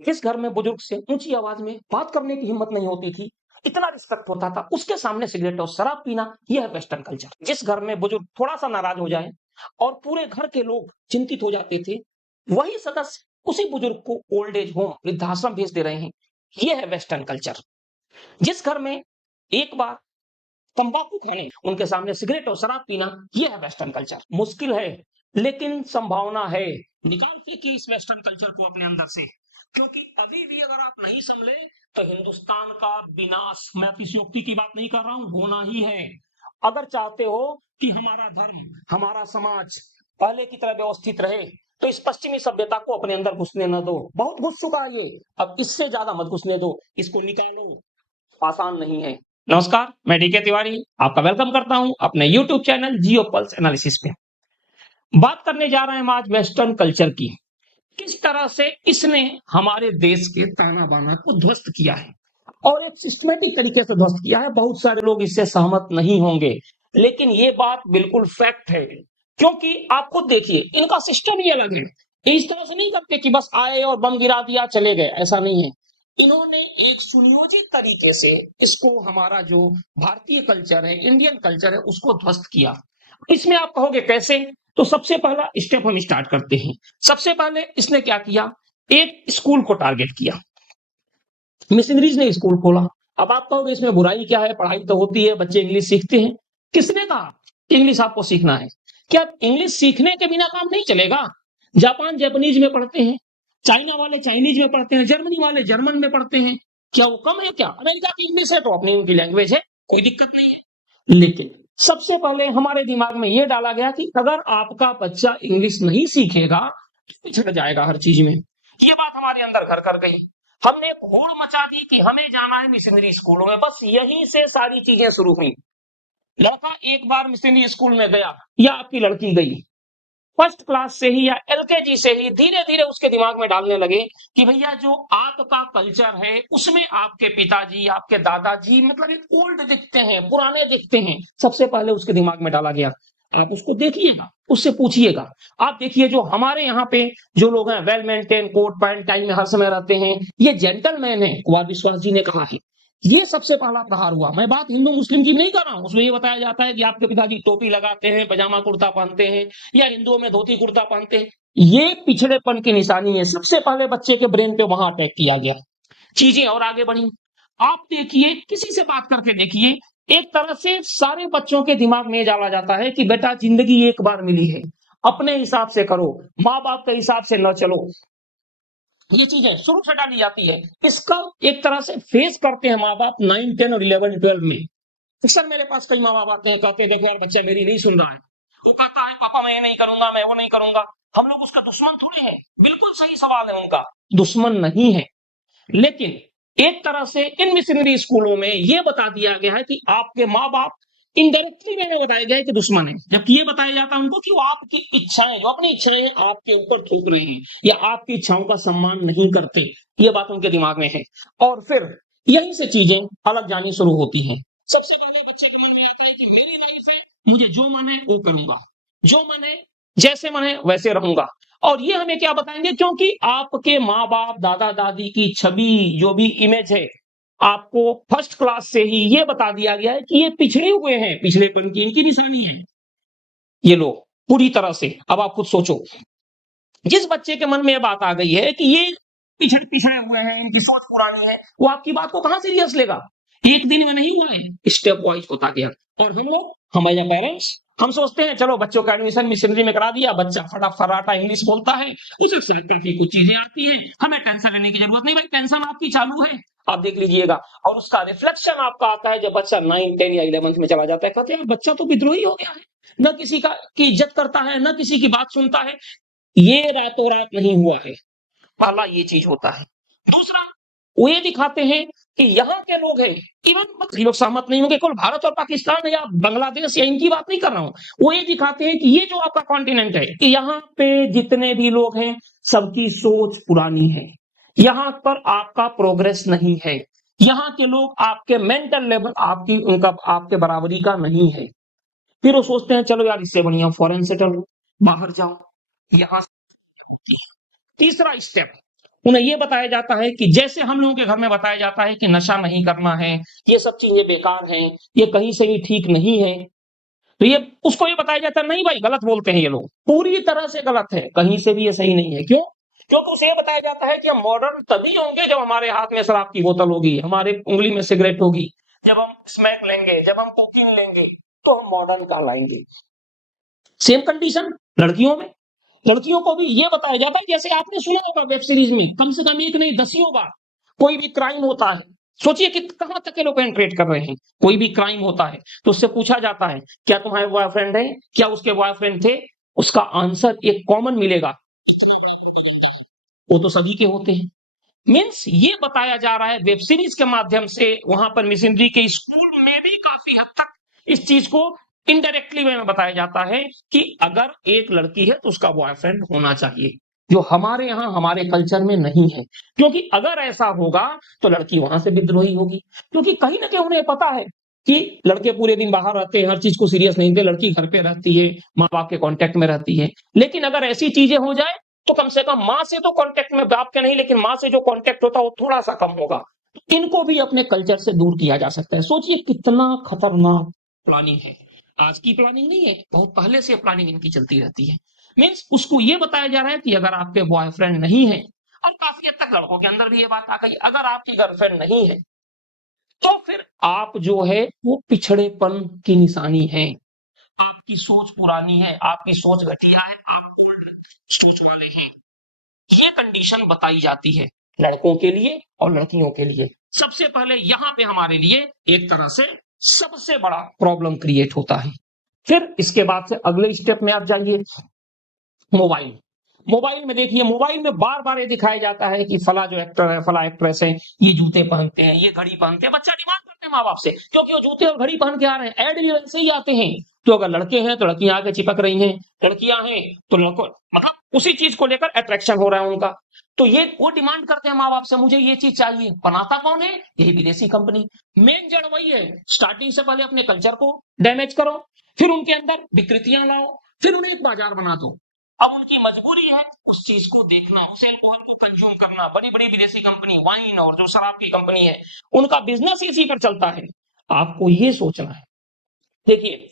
जिस घर में बुजुर्ग से ऊंची आवाज में बात करने की हिम्मत नहीं होती थी, इतना रिस्पेक्ट होता था, उसके सामने सिगरेट और शराब पीना, यह है वेस्टर्न कल्चर। जिस घर में बुजुर्ग थोड़ा सा नाराज हो जाए और पूरे घर के लोग चिंतित हो जाते थे, वही सदस्य उसी बुजुर्ग को ओल्ड एज होम, वृद्धाश्रम भेज दे रहे हैं, यह है वेस्टर्न कल्चर। जिस घर में एक बार तंबाकू खाने, उनके सामने सिगरेट और शराब पीना, यह है वेस्टर्न कल्चर। मुश्किल है, लेकिन संभावना है। निकाल फेंकिए इस वेस्टर्न कल्चर को अपने अंदर से, क्योंकि अभी भी अगर आप नहीं संभले तो हिंदुस्तान का विनाश, मैं अतिशयोक्ति की बात नहीं कर रहा हूं, होना ही है। अगर चाहते हो कि हमारा धर्म, हमारा समाज पहले की तरह व्यवस्थित रहे, तो इस पश्चिमी सभ्यता को अपने अंदर घुसने न दो। बहुत घुस चुका है ये, अब इससे ज्यादा मत घुसने दो, इसको निकालो, आसान नहीं है। नमस्कार, मैं डीके तिवारी आपका वेलकम करता हूं अपने यूट्यूब चैनल जियो पल्स एनालिसिस पे। बात करने जा रहे हैं हम आज वेस्टर्न कल्चर की। किस तरह से इसने हमारे देश के ताना बाना को ध्वस्त किया है और एक सिस्टमेटिक तरीके से ध्वस्त किया है। बहुत सारे लोग इससे सहमत नहीं होंगे, लेकिन ये बात बिल्कुल फैक्ट है, क्योंकि आप खुद देखिए, इनका सिस्टम ही अलग है। ये इस तरह से नहीं करते कि बस आए और बम गिरा दिया चले गए, ऐसा नहीं है। इन्होंने एक सुनियोजित तरीके से इसको, हमारा जो भारतीय कल्चर है, इंडियन कल्चर है, उसको ध्वस्त किया। इसमें आप कहोगे कैसे, तो सबसे पहला स्टेप हम स्टार्ट करते हैं। सबसे पहले इसने क्या किया, एक स्कूल को टारगेट किया। मिशनरीज ने स्कूल खोला। अब आप कहोगे इसमें बुराई क्या है, पढ़ाई तो होती है, बच्चे इंग्लिश सीखते हैं। किसने कहा इंग्लिश आपको सीखना है? क्या इंग्लिश सीखने के बिना काम नहीं चलेगा? जापान जापानीज में पढ़ते हैं, चाइना वाले चाइनीज में पढ़ते हैं, जर्मनी वाले जर्मन में पढ़ते हैं। क्या वो कम है? क्या अमेरिका की इंग्लिश है तो अपनी उनकी लैंग्वेज है, कोई दिक्कत नहीं है। लेकिन सबसे पहले हमारे दिमाग में यह डाला गया कि अगर आपका बच्चा इंग्लिश नहीं सीखेगा तो पिछड़ जाएगा हर चीज में। ये बात हमारे अंदर घर कर गई। हमने एक होड़ मचा दी कि हमें जाना है मिशनरी स्कूलों में। बस यहीं से सारी चीजें शुरू हुई। लड़का एक बार मिशनरी स्कूल में गया या आपकी लड़की गई, फर्स्ट क्लास से ही या एलकेजी से ही धीरे धीरे उसके दिमाग में डालने लगे कि भैया जो आपका कल्चर है उसमें आपके पिताजी, आपके दादाजी मतलब एक ओल्ड दिखते हैं, पुराने दिखते हैं। सबसे पहले उसके दिमाग में डाला गया। आप उसको देखिएगा, उससे पूछिएगा। आप देखिए जो हमारे यहाँ पे जो लोग हैं, well maintain, coat pant tie में हर समय रहते हैं, ये जेंटलमैन है, कुमार विश्वास जी ने कहा है। ये सबसे पहला प्रहार हुआ। मैं बात हिंदू मुस्लिम की नहीं कर रहा हूं। उसमें ये बताया जाता है कि आपके पिताजी टोपी लगाते हैं, पजामा कुर्ता पहनते हैं, या हिंदुओं में धोती कुर्ता पहनते हैं। ये पिछड़ेपन की निशानी है। सबसे पहले बच्चे के ब्रेन पे वहां अटैक किया गया। चीजें और आगे बढ़ी। आप देखिए, किसी से बात करके देखिए, एक तरह से सारे बच्चों के दिमाग में डाला जाता है कि बेटा जिंदगी एक बार मिली है, अपने हिसाब से करो, माँ बाप के हिसाब से न चलो। ये चीजें शुरू से डाली जाती है। इसका एक तरह से फेस करते हैं माँ बाप 9, 10 और 11, 12 में। अक्सर मेरे पास कई माँ बाप आते हैं, कहते हैं देखो यार बच्चा मेरी नहीं सुन रहा है, वो कहता है पापा मैं ये नहीं करूंगा, मैं वो नहीं करूंगा। हम लोग उसका दुश्मन थोड़े हैं। बिल्कुल सही सवाल है उनका, दुश्मन नहीं है। लेकिन एक तरह से इन मिशनरी स्कूलों में यह बता दिया गया है कि आपके माँ बाप इनडायरेक्टली में बताया गया है कि दुश्मन है, जबकि ये बताया जाता है उनको कि वो आपकी इच्छाएं, जो अपनी इच्छाएं हैं, आपके ऊपर थोप रहे हैं या आपकी इच्छाओं का सम्मान नहीं करते। ये बात उनके दिमाग में है। और फिर यहीं से चीजें अलग जानी शुरू होती हैं। सबसे पहले बच्चे के मन में आता है कि मेरी लाइफ है, मुझे जो मन है वो करूंगा, जो मन है, जैसे मन है वैसे रहूंगा। और ये हमें क्या बताएंगे, क्योंकि आपके माँ बाप, दादा दादी की छवि, जो भी इमेज है, आपको फर्स्ट क्लास से ही ये बता दिया गया है कि ये पिछड़े हुए हैं, पिछड़ेपन की इनकी निशानी है ये लोग पूरी तरह से। अब आप खुद सोचो, जिस बच्चे के मन में ये बात आ गई है कि ये पिछड़े हुए हैं, इनकी सोच पुरानी है, वो आपकी बात को कहां सीरियस लेगा? एक दिन में नहीं हुआ है, स्टेप वाइज होता गया। और हम लोग, हमारे पेरेंट्स, हम सोचते हैं चलो बच्चों का एडमिशन मिशनरी में करा दिया, बच्चा फटाफट इंग्लिश बोलता है, उसे साथ काफी कुछ चीजें आती है, हमें टेंशन लेने की जरूरत नहीं। भाई टेंशन आपकी चालू है, आप देख लीजिएगा। और उसका रिफ्लेक्शन आपका आता है जब बच्चा 9, 10 या 11 में चला जाता है। कहते हैं बच्चा तो विद्रोही हो गया है, न किसी का की इज्जत करता है, न किसी की बात सुनता है। ये रातों रात नहीं हुआ है। पहला ये चीज होता है। दूसरा, वो ये दिखाते हैं कि यहाँ के लोग हैं, इवन लोग सहमत नहीं होंगे, केवल भारत और पाकिस्तान या बांग्लादेश या इनकी बात नहीं कर रहा हूं। वो ये दिखाते हैं कि ये जो आपका कॉन्टिनेंट है, कि यहाँ पे जितने भी लोग हैं सबकी सोच पुरानी है, यहाँ पर आपका प्रोग्रेस नहीं है। यहाँ के लोग आपके मेंटल लेवल, आपकी उनका आपके बराबरी का नहीं है। फिर वो सोचते हैं चलो यार इससे बढ़िया फॉरेन सेटल हो, बाहर जाओ। यहाँ तीसरा स्टेप, उन्हें ये बताया जाता है कि जैसे हम लोगों के घर में बताया जाता है कि नशा नहीं करना है, ये सब चीजें बेकार हैं, ये कहीं से भी ठीक नहीं है, तो ये उसको ये बताया जाता है नहीं भाई गलत बोलते हैं ये लोग, पूरी तरह से गलत है, कहीं से भी ये सही नहीं है। क्यों? क्योंकि उसे ये बताया जाता है कि हम मॉडर्न तभी होंगे जब हमारे हाथ में शराब की बोतल होगी, हमारे उंगली में सिगरेट होगी, जब हम स्मैक लेंगे, जब हम कोकीन लेंगे, तो हम मॉडर्न कहलाएंगे। सेम कंडीशन लड़कियों में, लड़कियों को भी ये बताया जाता है, जैसे आपने सुना होगा वेब सीरीज में कम से कम एक नहीं दसियों बार कोई भी क्राइम होता है, सोचिए कि कहां तक के लोग पेनिट्रेट कर रहे हैं, कोई भी क्राइम होता है तो उससे पूछा जाता है क्या तुम्हारे बॉयफ्रेंड है, क्या उसके बॉयफ्रेंड थे, उसका आंसर एक कॉमन मिलेगा, वो तो सभी के होते हैं। मीन्स ये बताया जा रहा है वेब सीरीज के माध्यम से, वहां पर मिशनरी के स्कूल में भी काफी हद तक इस चीज को इनडायरेक्टली वे में बताया जाता है कि अगर एक लड़की है तो उसका बॉयफ्रेंड होना चाहिए, जो हमारे यहाँ हमारे कल्चर में नहीं है। क्योंकि अगर ऐसा होगा तो लड़की वहां से विद्रोही होगी, क्योंकि कहीं ना कहीं उन्हें पता है कि लड़के पूरे दिन बाहर रहते हैं, हर चीज को सीरियस नहीं लेते, लड़की घर पे रहती है, माँ बाप के कांटेक्ट में रहती है। लेकिन अगर ऐसी चीजें हो जाए तो कम से कम माँ से तो कांटेक्ट में, बाप के नहीं, लेकिन माँ से जो कांटेक्ट होता है वो थोड़ा सा कम होगा। तो इनको भी अपने कल्चर से दूर किया जा सकता है। सोचिए कितना खतरनाक प्लानिंग है, आज की प्लानिंग नहीं है, बहुत पहले से प्लानिंग इनकी चलती रहती है। मीन्स उसको ये बताया जा रहा है कि अगर आपके बॉयफ्रेंड नहीं है, और काफी हद तक लड़कों के अंदर भी ये बात आ गई, अगर आपकी गर्लफ्रेंड नहीं है तो फिर आप जो है वो पिछड़ेपन की निशानी है, आपकी सोच पुरानी है, आपकी सोच घटिया है, आप ओल्ड सोच वाले हैं। ये कंडीशन बताई जाती है लड़कों के लिए और लड़कियों के लिए। सबसे पहले यहां पे हमारे लिए एक तरह से सबसे बड़ा प्रॉब्लम क्रिएट होता है। फिर इसके बाद से अगले स्टेप में आप जाइए, मोबाइल। मोबाइल में देखिए, मोबाइल में बार बार ये दिखाया जाता है कि फला जो एक्टर है, फला एक्ट्रेस है, ये जूते पहनते हैं, ये घड़ी पहनते हैं, बच्चा डिमांड करते हैं माँ बाप से, क्योंकि वो जूते और घड़ी पहन के आ रहे हैं, एड भी वैसे ही आते हैं। तो अगर लड़के हैं तो लड़कियां आके चिपक रही हैं, लड़कियां हैं तो लड़कों, मतलब उसी चीज को लेकर अट्रैक्शन हो रहा है उनका। तो ये वो डिमांड करते हैं माँ बाप से, मुझे ये चीज चाहिए। बनाता कौन है? यही विदेशी कंपनी। मेन जड़ वही है, स्टार्टिंग से पहले अपने कल्चर को डैमेज करो, फिर उनके अंदर विकृतियां लाओ, फिर उन्हें एक बाजार बना दो। अब उनकी मजबूरी है उस चीज को देखना, उस एल्कोहल को कंज्यूम करना। बड़ी बड़ी विदेशी कंपनी वाइन और जो शराब की कंपनी है, उनका बिजनेस इसी पर चलता है। आपको ये सोचना है। देखिए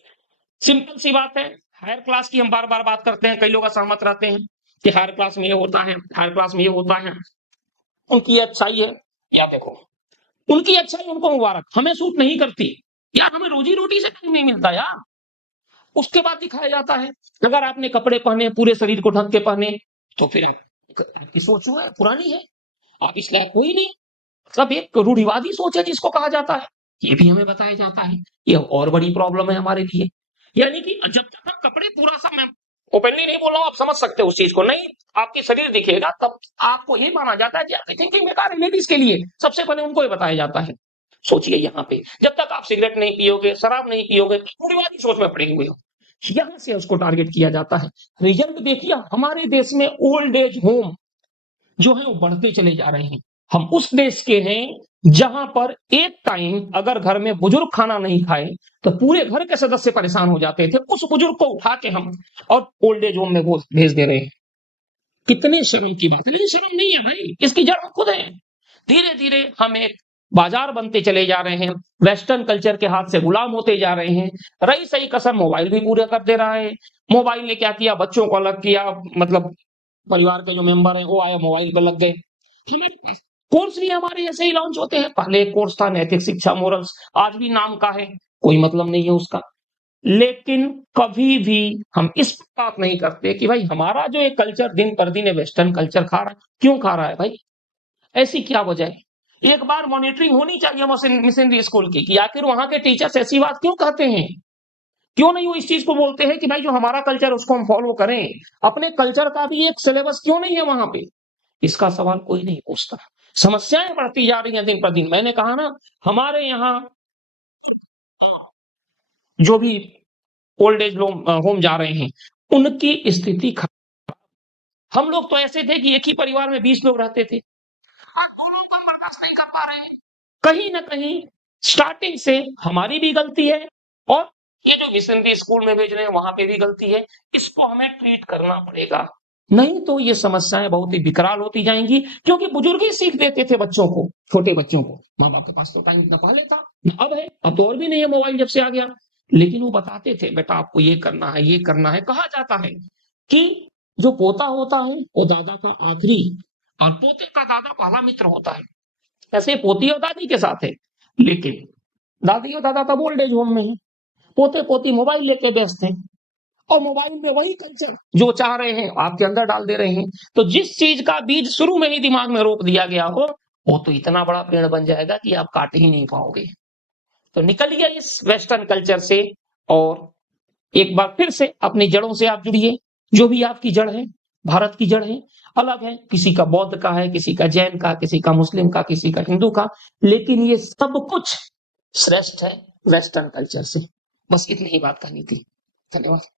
सिंपल सी बात है, हायर क्लास की हम बार बार बात करते हैं, कई लोग असहमत रहते हैं कि हायर क्लास में ये होता है, हायर क्लास में ये होता है, उनकी अच्छाई है। या देखो, उनकी अच्छाई उनको मुबारक, हमें सूट नहीं करती यार, हमें रोजी रोटी से टाइम नहीं मिलता यार। उसके बाद दिखाया जाता है अगर आपने कपड़े पहने, पूरे शरीर को ढक के पहने, तो फिर आपकी सोच जो है पुरानी है, आप इस लायक कोई नहीं। मतलब एक रूढ़िवादी सोच है जिसको कहा जाता है, ये भी हमें बताया जाता है। ये और बड़ी प्रॉब्लम है हमारे लिए। यानी कि जब तक हम कपड़े पूरा सा, मैं ओपनली नहीं बोल रहा हूं, आप समझ सकते हो उस चीज को, नहीं आपके शरीर दिखेगा तब आपको ये माना जाता है कि आई थिंकिंग बेकार है लेडीज के लिए, सबसे पहले उनको ये बताया जाता है। सोचिए यहाँ पे जब तक आप सिगरेट नहीं पियोगे, शराब नहीं पियोगे, रूढ़िवादी सोच में पड़े हुए हो, यहां से उसको टारगेट किया जाता है। रिजल्ट देखिए, हमारे देश में ओल्ड एज होम जो है वो बढ़ते चले जा रहे हैं। हम उस देश के हैं जहां पर एक टाइम अगर घर में बुजुर्ग खाना नहीं खाए तो पूरे घर के सदस्य परेशान हो जाते थे, उस बुजुर्ग को उठा के हम और ओल्ड एज होम में वो भेज दे रहे हैं। कितने शर्म की बात है, लेकिन शर्म नहीं है भाई, इसकी जड़ हम खुद है। धीरे धीरे हम एक बाजार बनते चले जा रहे हैं, वेस्टर्न कल्चर के हाथ से गुलाम होते जा रहे हैं। रही सही कसम, मोबाइल भी पूरा कर दे रहा है। मोबाइल ने क्या किया, बच्चों को अलग किया, मतलब परिवार के जो मेंबर हैं वो आए मोबाइल पर लग गए। हमारे पास कोर्स भी हमारे ऐसे ही लॉन्च होते हैं। पहले एक कोर्स था नैतिक शिक्षा मोरल्स, आज भी नाम का है, कोई मतलब नहीं है उसका। लेकिन कभी भी हम इस पर बात नहीं करते कि भाई हमारा जो ये कल्चर दिन पर दिन वेस्टर्न कल्चर खा रहा है, क्यों खा रहा है भाई, ऐसी क्या वजह है। एक बार मॉनिटरिंग होनी चाहिए मिशनरी स्कूल की कि आखिर वहां के टीचर्स ऐसी बात क्यों कहते हैं, क्यों नहीं वो इस चीज को बोलते हैं कि भाई जो हमारा कल्चर उसको हम फॉलो करें। अपने कल्चर का भी एक सिलेबस क्यों नहीं है वहां पे, इसका सवाल कोई नहीं पूछता। समस्याएं बढ़ती जा रही हैं दिन पर दिन। मैंने कहा ना, हमारे यहाँ जो भी ओल्ड एज होम जा रहे हैं उनकी स्थिति हम लोग तो ऐसे थे कि एक ही परिवार में 20 लोग रहते थे, आज वो लोग हम बर्दाश्त नहीं कर पा रहे हैं। कहीं ना कहीं स्टार्टिंग से हमारी भी गलती है, और ये जो मिशनरी स्कूल में भेज रहे हैं वहां पे भी गलती है। इसको हमें ट्रीट करना पड़ेगा। नहीं तो ये समस्याएं बहुत ही विकराल होती जाएंगी, क्योंकि बुजुर्ग ही सीख देते थे बच्चों को, छोटे बच्चों को। माँ बाप के पास तो टाइम इतना पहले था, न अब है, अब तो और भी नहीं है मोबाइल जब से आ गया। लेकिन वो बताते थे, बेटा आपको ये करना है, ये करना है। कहा जाता है कि जो पोता होता है वो दादा का आखिरी और पोते का दादा पहला मित्र होता है। ऐसे पोती और दादी के साथ है, लेकिन दादी और दादा तब ओल्ड एज होम में है, पोते पोती मोबाइल लेके व्यस्त हैं, और मोबाइल में वही कल्चर जो चाह रहे हैं आपके अंदर डाल दे रहे हैं। तो जिस चीज का बीज शुरू में ही दिमाग में रोप दिया गया हो, वो तो इतना बड़ा पेड़ बन जाएगा कि आप काट ही नहीं पाओगे। तो निकलिए इस वेस्टर्न कल्चर से, और एक बार फिर से अपनी जड़ों से आप जुड़िए। जो भी आपकी जड़ है, भारत की जड़ है, अलग है, किसी का बौद्ध का है, किसी का जैन का, किसी का मुस्लिम का, किसी का हिंदू का, लेकिन ये सब कुछ श्रेष्ठ है वेस्टर्न कल्चर से। बस इतनी ही बात कहनी थी। धन्यवाद।